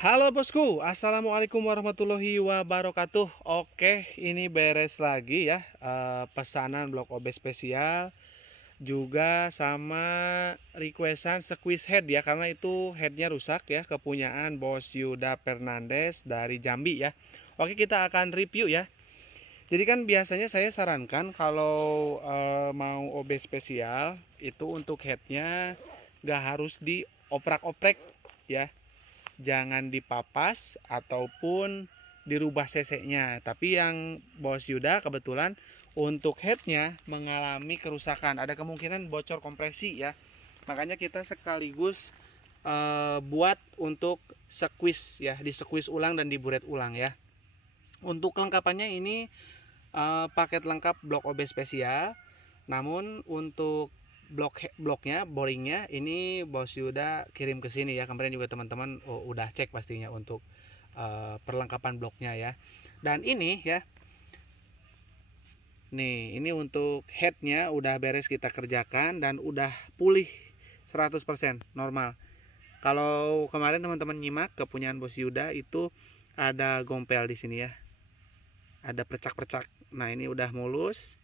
Halo bosku, assalamualaikum warahmatullahi wabarakatuh. Oke, ini beres lagi ya, pesanan blok OB spesial juga sama requestan squeeze head ya, karena itu headnya rusak ya, kepunyaan Bos Yuda Fernandes dari Jambi ya. Oke, kita akan review ya. Jadi kan biasanya saya sarankan kalau mau OB spesial itu untuk headnya gak harus dioprak-oprek ya, jangan dipapas ataupun dirubah cc-nya. Tapi yang Bos Yuda kebetulan untuk headnya mengalami kerusakan, ada kemungkinan bocor kompresi ya. Makanya kita sekaligus buat untuk squeeze ya, di squeeze ulang dan diburet ulang ya. Untuk kelengkapannya ini paket lengkap blok OB spesial. Namun untuk bloknya, boringnya ini Bos Yuda kirim ke sini ya. Kemarin juga teman-teman udah cek pastinya untuk perlengkapan bloknya ya. Dan ini ya, nih ini untuk headnya udah beres kita kerjakan dan udah pulih 100% normal. Kalau kemarin teman-teman nyimak kepunyaan Bos Yuda itu ada gompel di sini ya, ada percak-percak. Nah ini udah mulus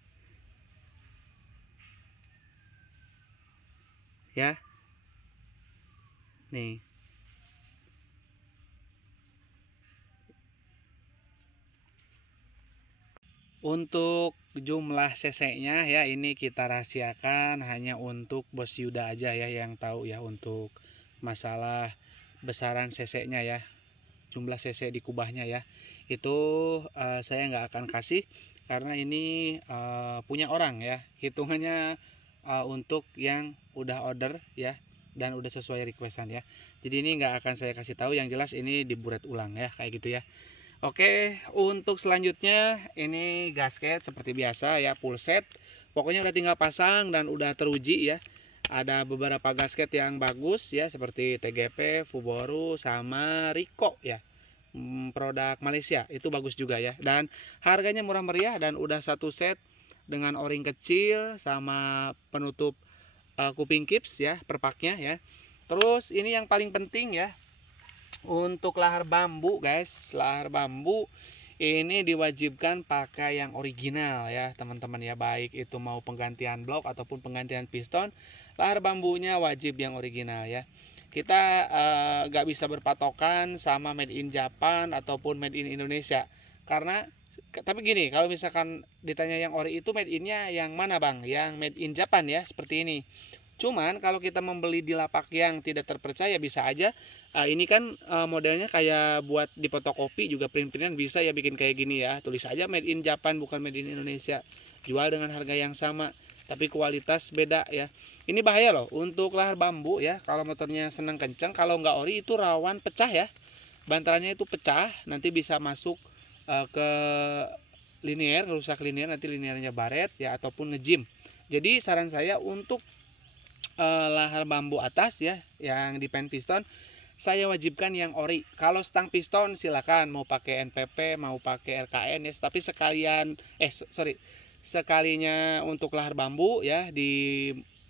ya. Nih. Untuk jumlah cc-nya ya, ini kita rahasiakan, hanya untuk Bos Yuda aja ya yang tahu ya untuk masalah besaran cc-nya ya. Jumlah cc di kubahnya ya. Itu saya nggak akan kasih karena ini punya orang ya. Hitungannya untuk yang udah order ya dan udah sesuai requestan ya. Jadi ini nggak akan saya kasih tahu, yang jelas ini diburet ulang ya, kayak gitu ya. Oke, untuk selanjutnya ini gasket seperti biasa ya, full set. Pokoknya udah tinggal pasang dan udah teruji ya. Ada beberapa gasket yang bagus ya, seperti TGP, Fuboru sama Rico ya. Produk Malaysia itu bagus juga ya. Dan harganya murah meriah dan udah satu set dengan o-ring kecil sama penutup kuping kips ya per paknya ya. Terus ini yang paling penting ya, untuk lahar bambu guys, lahar bambu ini diwajibkan pakai yang original ya teman-teman ya, baik itu mau penggantian blok ataupun penggantian piston, lahar bambunya wajib yang original ya. Kita gak bisa berpatokan sama made in Japan ataupun made in Indonesia, karena tapi gini, kalau misalkan ditanya yang ori itu made innya yang mana bang, yang made in Japan ya seperti ini. Cuman kalau kita membeli di lapak yang tidak terpercaya bisa aja ini kan modelnya kayak buat di fotokopi juga, print-printan bisa ya bikin kayak gini ya, tulis aja made in Japan bukan made in Indonesia, jual dengan harga yang sama tapi kualitas beda ya. Ini bahaya loh untuk lahar bambu ya, kalau motornya senang kencang, kalau nggak ori itu rawan pecah ya, bantalannya itu pecah, nanti bisa masuk ke linier, rusak linier, nanti liniernya baret ya ataupun ngejim. Jadi saran saya untuk lahar bambu atas ya yang di pen piston saya wajibkan yang ori. Kalau stang piston silakan mau pakai NPP mau pakai RKN ya, tapi sekalian sekalinya untuk lahar bambu ya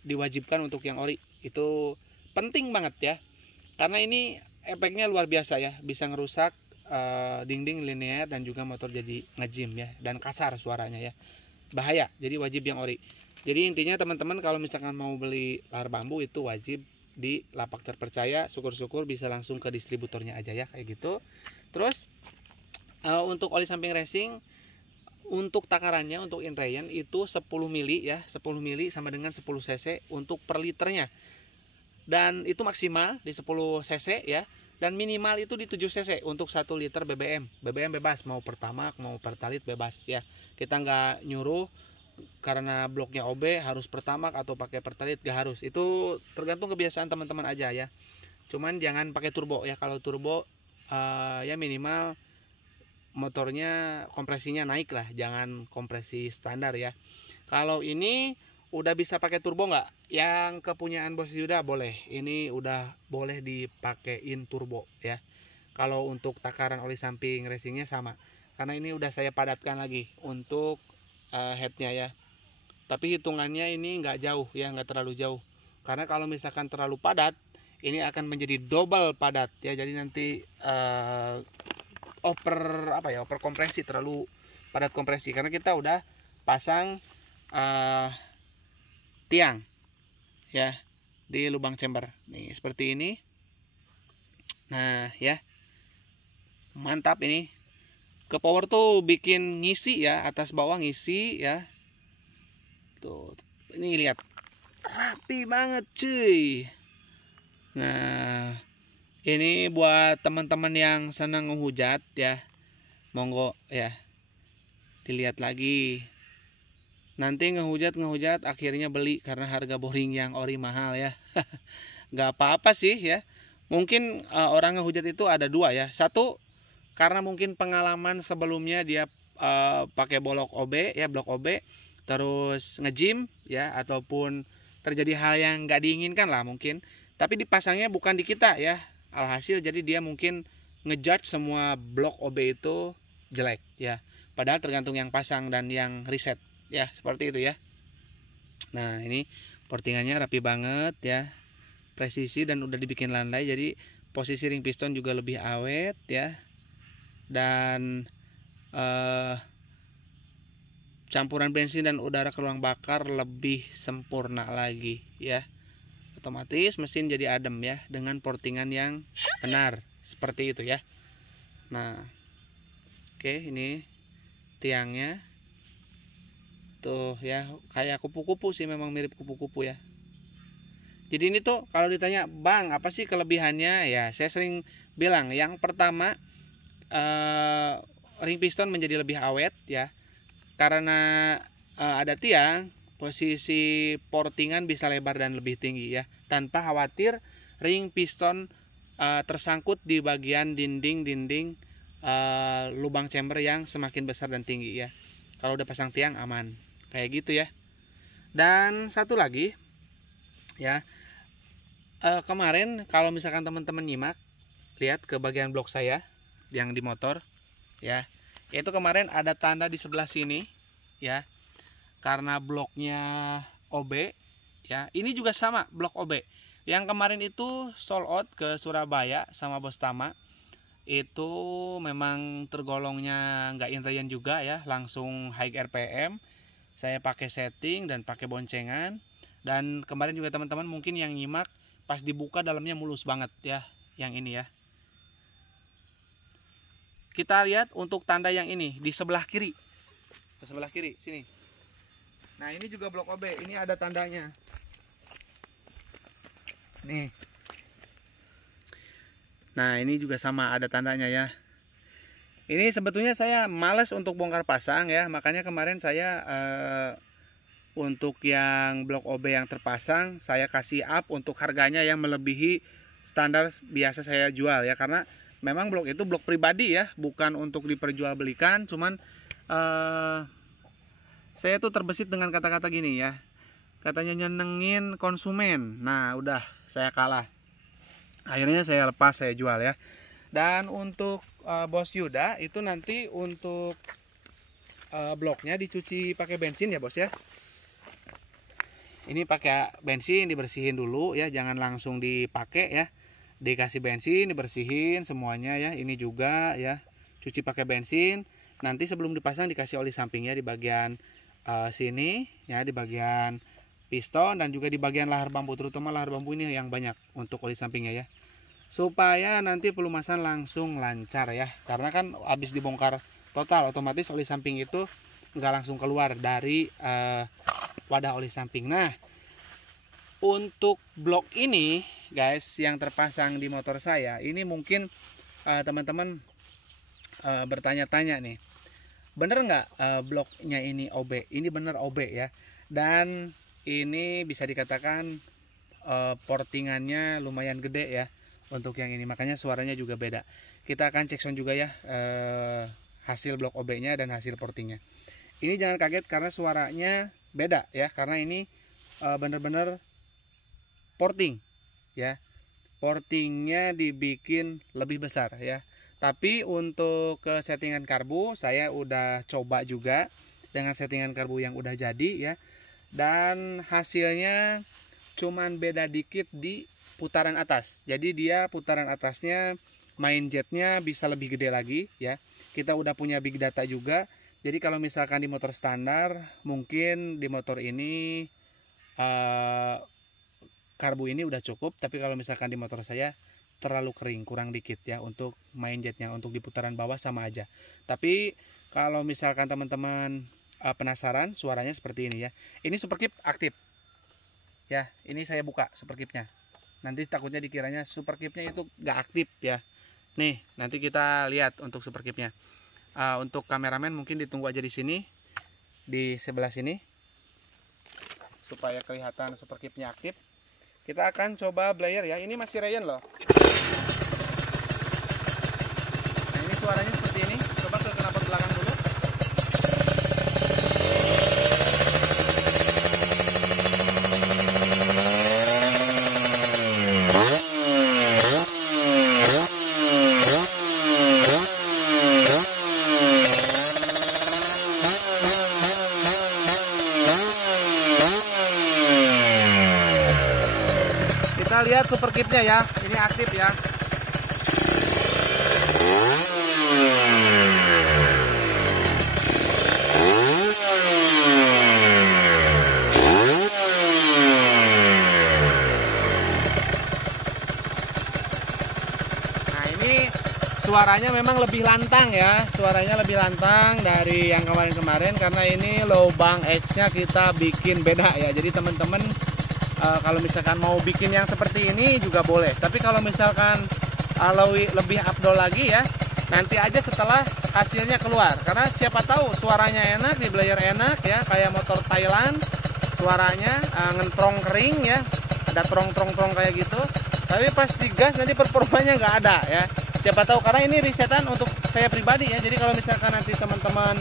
diwajibkan untuk yang ori. Itu penting banget ya, karena ini efeknya luar biasa ya, bisa ngerusak dinding linear dan juga motor jadi ngejim ya, dan kasar suaranya ya, bahaya. Jadi wajib yang ori. Jadi intinya teman-teman kalau misalkan mau beli lahar bambu itu wajib di lapak terpercaya, syukur-syukur bisa langsung ke distributornya aja ya, kayak gitu. Terus untuk oli samping racing, untuk takarannya untuk Inrayan itu 10 mili ya, 10 mili sama dengan 10 cc untuk per liternya. Dan itu maksimal di 10 cc ya, dan minimal itu di 7 cc untuk 1 liter BBM. BBM bebas, mau pertamax mau pertalit bebas ya. Kita nggak nyuruh karena bloknya OB harus pertamax atau pakai pertalit, gak harus. Itu tergantung kebiasaan teman-teman aja ya. Cuman jangan pakai turbo ya. Kalau turbo ya minimal motornya kompresinya naik lah, jangan kompresi standar ya. Kalau ini udah bisa pakai turbo nggak? Yang kepunyaan Bos Yuda boleh. Ini udah boleh dipakein turbo ya. Kalau untuk takaran oli samping racingnya sama, karena ini udah saya padatkan lagi untuk headnya ya. Tapi hitungannya ini nggak jauh ya, nggak terlalu jauh. Karena kalau misalkan terlalu padat ini akan menjadi double padat ya. Jadi nanti over kompresi, terlalu padat kompresi karena kita udah pasang tiang ya di lubang chamber nih seperti ini. Nah ya, mantap ini. Ke power tuh bikin ngisi ya, atas bawah ngisi ya. Tuh, ini lihat rapi banget cuy. Nah, ini buat teman-teman yang senang ngehujat ya, monggo ya, dilihat lagi. Nanti ngehujat akhirnya beli karena harga boring yang ori mahal ya. Gak apa-apa sih ya. Mungkin orang ngehujat itu ada dua ya. Satu, karena mungkin pengalaman sebelumnya dia pakai blok OB, terus nge-gym ya, ataupun terjadi hal yang nggak diinginkan lah mungkin. Tapi dipasangnya bukan di kita ya. Alhasil jadi dia mungkin ngejudge semua blok OB itu jelek ya. Padahal tergantung yang pasang dan yang riset ya, seperti itu ya. Nah ini portingannya rapi banget ya, presisi dan udah dibikin landai. Jadi posisi ring piston juga lebih awet ya. Dan campuran bensin dan udara ke ruang bakar lebih sempurna lagi ya. Otomatis mesin jadi adem ya dengan portingan yang benar seperti itu ya. Nah oke, ini tiangnya tuh ya, kayak kupu-kupu sih, memang mirip kupu-kupu ya. Jadi ini tuh kalau ditanya bang apa sih kelebihannya ya, saya sering bilang yang pertama ring piston menjadi lebih awet ya, karena ada tiang, posisi portingan bisa lebar dan lebih tinggi ya, tanpa khawatir ring piston tersangkut di bagian dinding lubang chamber yang semakin besar dan tinggi ya. Kalau udah pasang tiang aman kayak gitu ya. Dan satu lagi ya, kemarin kalau misalkan teman-teman nyimak, lihat ke bagian blok saya yang di motor ya, itu kemarin ada tanda di sebelah sini ya, karena bloknya OB ya. Ini juga sama blok OB yang kemarin itu sold out ke Surabaya sama Bos Tama. Itu memang tergolongnya nggak interian juga ya, langsung high RPM. Saya pakai setting dan pakai boncengan. Dan kemarin juga teman-teman mungkin yang nyimak, pas dibuka dalamnya mulus banget ya, yang ini ya. Kita lihat untuk tanda yang ini di sebelah kiri, di sebelah kiri sini. Nah ini juga blok OB, ini ada tandanya nih. Nah ini juga sama ada tandanya ya. Ini sebetulnya saya males untuk bongkar pasang ya, makanya kemarin saya untuk yang blok OB yang terpasang saya kasih up untuk harganya yang melebihi standar biasa saya jual ya, karena memang blok itu blok pribadi ya, bukan untuk diperjualbelikan. Cuman saya tuh terbesit dengan kata-kata gini ya, katanya nyenengin konsumen. Nah udah saya kalah, akhirnya saya lepas, saya jual ya. Dan untuk Bos Yuda itu nanti untuk bloknya dicuci pakai bensin ya bos ya. Ini pakai bensin, dibersihin dulu ya, jangan langsung dipakai ya. Dikasih bensin, dibersihin semuanya ya. Ini juga ya, cuci pakai bensin. Nanti sebelum dipasang dikasih oli sampingnya di bagian sini ya, di bagian piston dan juga di bagian lahar bambu, terutama lahar bambu ini yang banyak untuk oli sampingnya ya, supaya nanti pelumasan langsung lancar ya. Karena kan habis dibongkar total, otomatis oli samping itu nggak langsung keluar dari wadah oli samping. Nah untuk blok ini guys yang terpasang di motor saya ini, mungkin teman-teman bertanya-tanya nih, bener nggak bloknya ini OB? Ini bener OB ya, dan ini bisa dikatakan portingannya lumayan gede ya untuk yang ini, makanya suaranya juga beda. Kita akan cek sound juga ya, hasil blok OB nya dan hasil portingnya. Ini jangan kaget karena suaranya beda ya, karena ini bener-bener porting ya, portingnya dibikin lebih besar ya. Tapi untuk ke settingan karbu saya udah coba juga dengan settingan karbu yang udah jadi ya, dan hasilnya cuman beda dikit di putaran atas. Jadi dia putaran atasnya main jetnya bisa lebih gede lagi ya. Kita udah punya big data juga. Jadi kalau misalkan di motor standar, mungkin di motor ini karbu ini udah cukup. Tapi kalau misalkan di motor saya terlalu kering, kurang dikit ya untuk main jetnya. Untuk di putaran bawah sama aja. Tapi kalau misalkan teman-teman penasaran suaranya seperti ini ya. Ini superkip aktif. Ya, ini saya buka superkipnya. Nanti takutnya dikiranya superkipnya itu gak aktif ya. Nih, nanti kita lihat untuk superkipnya. Untuk kameramen mungkin ditunggu aja di sini, di sebelah sini, supaya kelihatan superkipnya aktif. Kita akan coba blayer ya. Ini masih Ryan loh. Nah, ini suaranya seperti ini. Coba ke knalpot belakang dulu. Kita lihat superkipnya ya, ini aktif ya. Nah ini suaranya memang lebih lantang ya, suaranya lebih lantang dari yang kemarin-kemarin karena ini lubang X-nya kita bikin beda ya. Jadi teman-teman kalau misalkan mau bikin yang seperti ini juga boleh. Tapi kalau misalkan lebih afdol lagi ya, nanti aja setelah hasilnya keluar. Karena siapa tahu suaranya enak, di blayer enak ya, kayak motor Thailand. Suaranya ngentrong kering ya, ada trong-trong kayak gitu. Tapi pas digas nanti performanya nggak ada ya. Siapa tahu, karena ini risetan untuk saya pribadi ya. Jadi kalau misalkan nanti teman-teman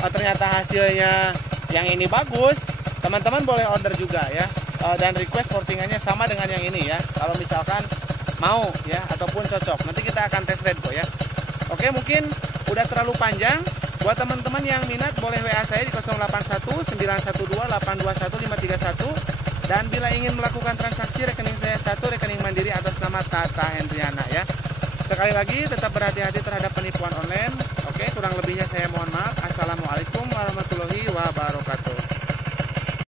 ternyata hasilnya yang ini bagus, teman-teman boleh order juga ya. Dan request portingannya sama dengan yang ini ya. Kalau misalkan mau ya ataupun cocok, nanti kita akan test drive kok ya. Oke, mungkin udah terlalu panjang. Buat teman-teman yang minat boleh WA saya di 081 912 821 531. Dan bila ingin melakukan transaksi, rekening saya satu, rekening mandiri atas nama Tata Hendriana ya. Sekali lagi tetap berhati-hati terhadap penipuan online. Oke, kurang lebihnya saya mohon maaf. Assalamualaikum warahmatullahi wabarakatuh.